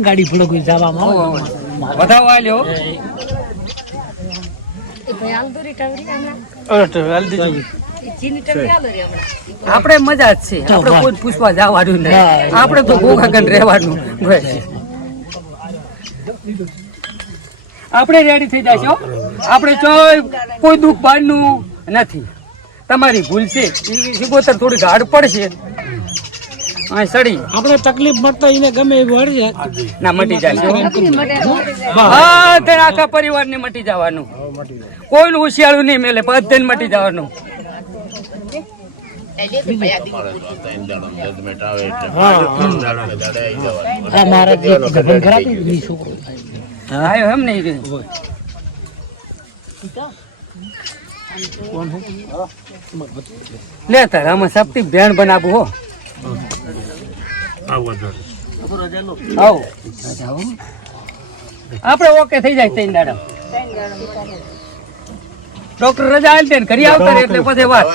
ગાડી ફૂલો જવામાં ઓહો, ઓહો. વધાવો આલ્યો. આપણે મજા જ છે. આપણે કોઈ પૂછવા જવાનું નહીં. આપણે તો ગોગાગન રહેવાનું. આપણે રેડી થઈ જશો આપણે ચોય કોઈ દુઃખ બારનું નથી. તમારી ભૂલ છે. થોડી ગાઢ પડશે. હા સડી. આપણે તકલીફ મળતા એને ગમે એવું વળશે ના મટી જાય. હા તે આખા પરિવાર ને મટી જવાનું. કોઈનું ઉશિયાળું નહીં મેલે બધાને મટી જવાનું. હા એમ નહીં લે તાર આમાં સપટી બેન બનાવું હો. આપણે ઓકે થઈ જાય ત્રણ દાડા. ડોક્ટર રજા આવી ઘરે આવતા રે એટલે પછી વાત.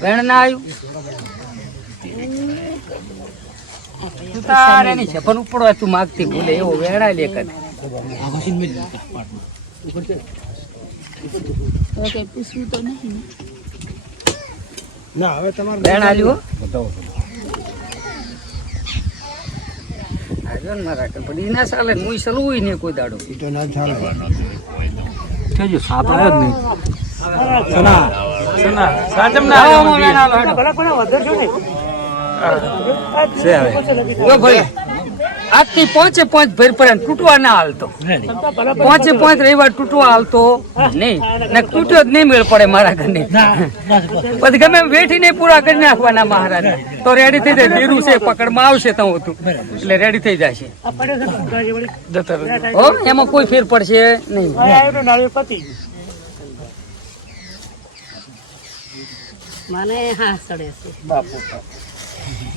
વેણ ના આવ્યું તારે છે પણ ઉપડવા તું માગતી ભૂલે એવો વેણા લે કર બેન આલ્યું હો? આવ્યો ને મારા કન, પણ ઈ ના ચાલે ને મુઈ સલવું નહીં. કોઈ દાડો બેન, હાલો, હાલો. જો ભાઈ. આજથી પાંચે પાંચ ભર પડે તૂટવા ના હાલતો. પાંચે પાંચ રવિવાર તૂટવા હાલતો. નહીં. ને તૂટ્યો જ નહીં મેળ પડે મારા ઘરને. પછી ગમે એમ વેઠીને પૂરા કરી નાખવાના મહારાજ. તો રેડી થઈ જાય. ધીરું છે પકડમાં આવશે તો હતું એટલે રેડી થઈ જશે હો એમાં કોઈ ફેર પડશે નહીં. મને હા સડે છે.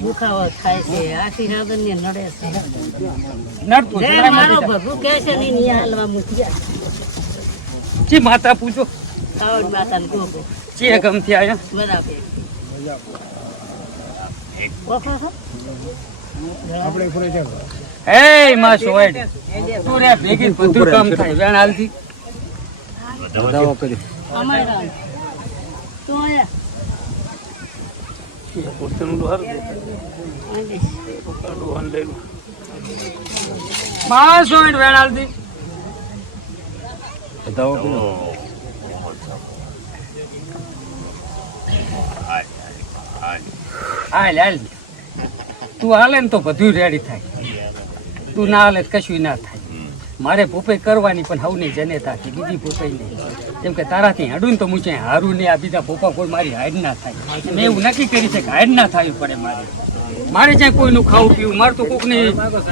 દુખાવો થાય છે. આખી રાત ને નડે છે. નડતું જે મારો ભગુ કે છે ને ની હાલવા મૂક્યા. જી માતા પૂજો સાવડ માતા ને ગોગો ગમથી આયા. બરાબર. ઓખો છો? એ માં સોયડ તું રે ભેગી બધું કામ થાય. વેણ હાલથી. અમારા તું આયા હાલ હાલ તું હાલે ને તો બધું રેડી થાય. તું ના હાલે કશું ના થાય. મારે ભૂપે કરવાની પણ હવની જનેતા છે, બીજી ભૂપે નહીં. કેમ કે તારાથી હાડું ને તો હું ક્યાંય હારું ને આ બીજા ભૂપા કોઈ મારી હાડ ના થાય. મેં એવું નક્કી કરી છે કે હાડ ના થવી પડે મારે. મારે જ્યાં કોઈનું ખાવું પીવું મારે તો કોકની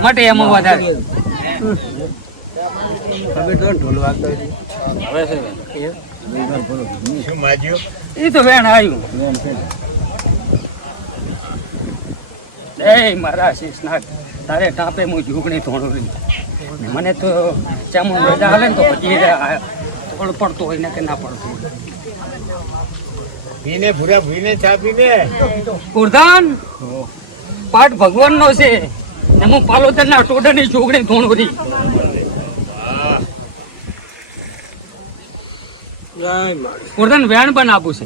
માટે એમાં વધારે એ તો વેણ આવ્યું એ મારા શીશનાથ તારે ટાપે હું ઝૂકણી થોડું મને તો ચામું મજા હાલે ને તો પછી પડતો હોય ને કે ના પડતો ભીને ભૂરા ભીને ચા પીને કુરધાન પાઠ ભગવાનનો છે. ને હું પાલોતરના ટોડાની ઝૂકણી થોડું રહી કુરધાન વેણ આપું છે.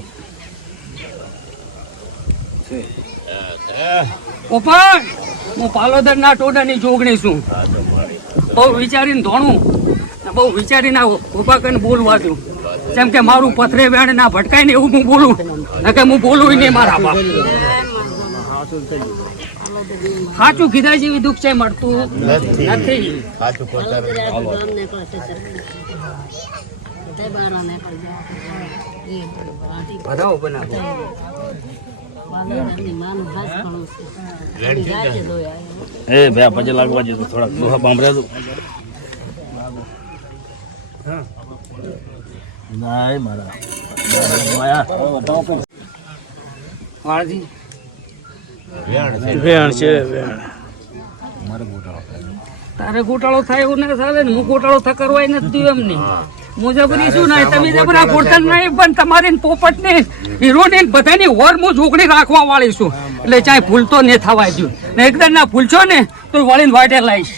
ઓપા હું પાલોદરના ટોડાની જોગણી છું. બહુ વિચારીને ધોણું. ને બહુ વિચારીને આવું ઊભા કરીને બોલવા છું જેમ કે મારું પથરે વેણ ના ભટકાય ને એવું હું બોલું. ને કે હું બોલું નહીં મારા બાપ. સાચું કીધા જેવી દુઃખ છે મળતું નથી. એ બનાવો એ ભાઈ પછી લાગવા જતો થોડાક દોહા બાંભરે ના તારે ગોટાળો થાય એવું ના ચાલે ને, હું ગોટાળો થ કરવાય નથી એમ નહીં. મુજબરી શું નહીં તમે જબરા ફોડતા નહીં, પણ તમારી ને પોપટ ને હીરો ને બધાની ઓર હું ઝોકડી રાખવા વાળી છું. એટલે ચાહે ભૂલતો ને થવા ને એકદમ ના ભૂલશો ને, તો વળીને વાટે લાવીશ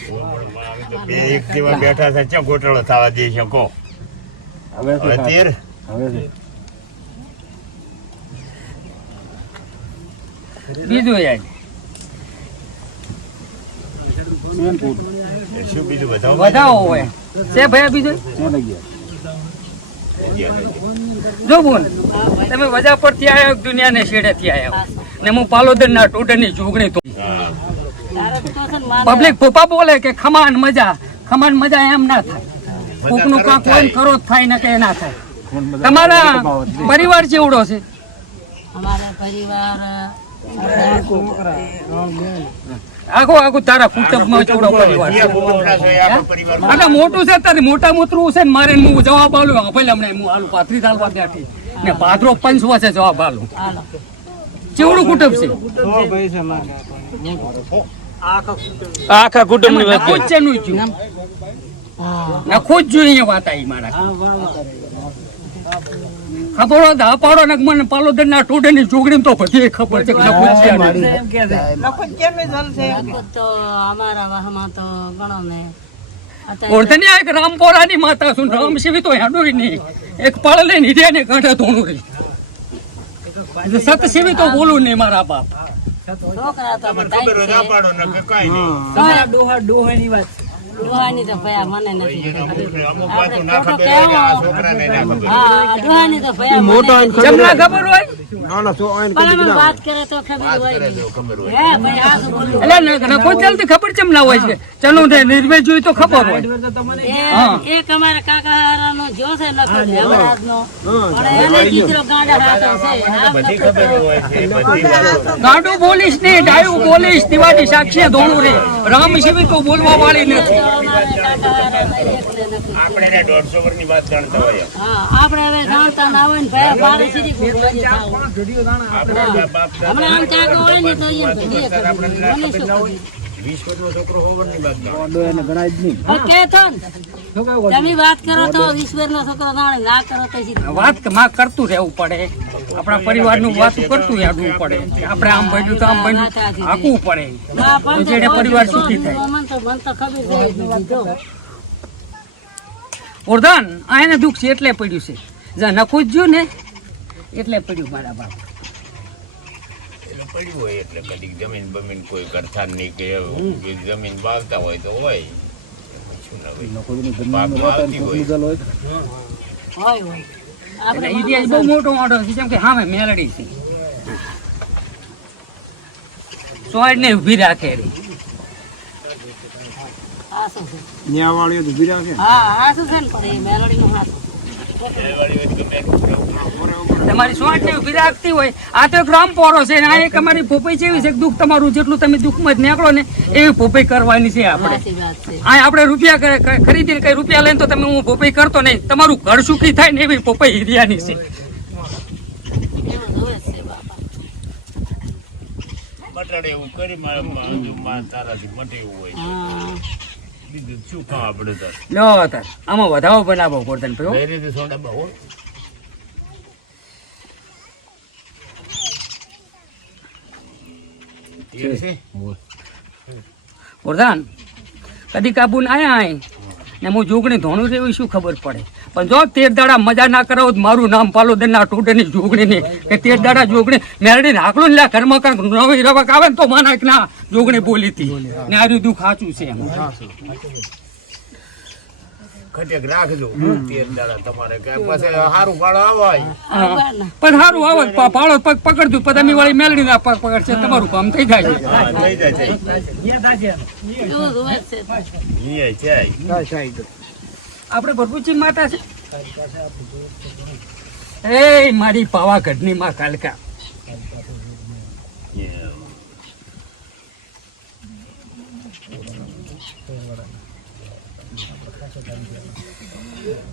બે એક દિવસ બેઠા છે ચમ ગોટાળો થવા દે છે કો. હવે તેર? બીજું યાદ શું બીજું બતાવો વધાવો હોય. છે ભયા બીજું? જો બોલ. તમે વજા પરથી આવ્યા દુનિયાને છેડેથી આવ્યા? ને હું પાલોદર ના ટોટરની જોગણી તો પબ્લિક ફોફા બોલે કે ખમાન મજા ખમાન મજા એમ ના થાય. કોકનું કાંક હોય કરો જ થાય ને કે ના થાય. તમારા પરિવાર જેવડો છે. અમારે પરિવાર આખો આખો તારા કુટુંબમાં ચેવડો પરિવાર આટલા મોટું છે તારે મોટા મોતરું છે ને મારે હું જવાબ આલું. હા હમણાં હું આલું પાંત્રીસ હાલ વાત બેઠી. ને ભાદરો પંચ છે જવાબ આલું. ચેવડું કુટુંબ છે? આખા કુટુંબની વાત નખો જ છે. નું જ્યું. નખો જ જોઈએ વાત આવી મારા. ખબર હોય હા પાડો ને મને પાલોદર ના ટોડે ની ચોગડી તો પછી ખબર છે કે નખો જ છે. આનું. નખો તો અમારા વાહમાં તો ગણો ને. આ એક રામપોરાની માતા સુન રામ શિવી તો હેડું નહીં. એક પળ લઈને હીરે ને કાંઠે ધોણું રહી સત શિવી તો બોલું નહીં મારા બાપ. છોકરા તો બધા હોય તો આ પાડો ને કે કાંઈ નહીં. ડોહાની તો ભયા મને નથી. ખબર હોય ને આ કહેવો. છોકરાને ના ખબર હોય. ડોહાની તો ભયા મને નથી. ખબર હોય? પણ અમે તો ખબર કરે તો ખબર હોય. હે ભાઈ આ શું બોલું. એટલે નખો ચાલતી ખબર ચમ ના હોય છે? ચલો ને નિર્ભય જોઈ તો ખબર હોય. એક અમારા કાકા હારાનો જો છે નખો દેવરાજનો. પણ એને દીકરો ગાંડા હાથો છે. બધી ખબર હોય છે ગાંડું બોલીશ ને ડાયું બોલીશ દિવાળી સાક્ષી ધોણું રે. રામ શિવી તો બોલવા વાળી નથી. આપણે એને દોઢસો વર્ષની વાત જાણતા હોય આપણે હવે જાણતા ના હોય ને ભાઈ બારે સીધી ભૂખવાજી આપણે બાપ હમણાં આમ હોય ને તો એમ? વીસ વર્ષનો છોકરો હોવાની વાત ના. હવે કહેતો તમે વાત કરો તો ઈશ્વરનો છોકરો જાણે ના કરો તો વાતમાં કરતું રહેવું પડે. આપણા પરિવારનું વાત કરતું હેડવું પડે. આપણે આમ બન્યું તો આમ બન્યું. હાકવું પડે. જેને પરિવાર સુખી થાય. અમને તો મને તો ખબર છે જ નથી જો. વરદાન આ એને દુઃખ છે એટલે પડ્યું છે. જ્યાં નખું જ ને એટલે પડ્યું મારા બાપ. પડ્યું હોય એટલે કદી જમીન બમીન કોઈ કરતા નહીં કે જમીન વાવતા હોય તો હોય. શું ના હોય. પાકમાં આવતી હોય હોય. હોય. એટલે આપણે ઇતિહાસ બહુ મોટો મોટો છે જેમ કે હા મેલડી છે. સોય ને ઊભી રાખે રે આ શું છે? હા આ શું છે ને? મેલોડીનું હાથ. તમારી સોટ ને રાખતી હોય. આ તો એક રામપોરો છે ને આ એક અમારી પોપઈ છે. છે દુઃખ તમારું જેટલું તમે દુઃખમાં જ નીકળો ને એવી પોપઈ કરવાની છે આપણે. સાચી વાત આ આપણે રૂપિયા ખરીદીને કઈ રૂપિયા લઈને તો તમે હું પોપઈ કરતો નહીં. તમારું ઘર સુખી થાય ને એવી પોપઈ હિરિયાની છે. એવું જ હોય છે બાપા મટાડે એવું કરી મારા તારાથી મટે એવું હોય હા. બીજું શું કામ આપણે તો લો તાર. આમાં વધાવો બનાવો ગોરધન ભાઈ. રીતે સોડા ગોરધન કદી કાબુ આયા આય? ને હું જોગણી ધોણું રહેવું શું ખબર પડે? પણ જો તેર દાડા મજા ના કરાવો તો મારું નામ પાલોદર ના ટોટની જોગણી ને કે તેર દાડા જોગણી મેરડી નાખલું ને લ્યા ઘરમાં કાંઈક નવી રવક આવે ને તો માના ના. જોગણી બોલી હતી. ને આ દુઃખ સાચું છે એમ. ખટેક રાખજો. તેર દાડા તમારે પછી આવાય પણ આવે પગ પકડતું પદામી વાળી મેલડી ના પગ પકડશે તમારું કામ થઈ જાય. થઈ જાય આપણે ભરપૂચી માતા છે. એ મારી પાવાગઢની માં કાલકા.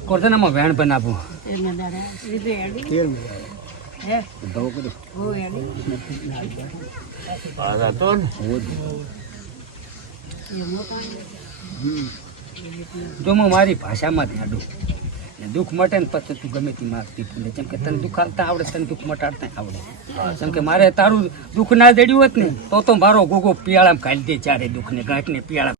કોરતનામાં વેણ પણ મોટા જો. હું મારી ભાષામાં ધ્યાડું ને દુઃખ મટે ને પછી તું ગમે તે માગતી ભૂલે જેમ કે તને દુઃખ આવતા આવડે તને દુઃખ મટાડતા આવડે. જેમ કે મારે તારું દુઃખ ના જડ્યું હોત ને તો તો મારો ગોગો પિયાળામાં કાઢી દે ચારે દુઃખ ને ગાંઠ ને પિયાળા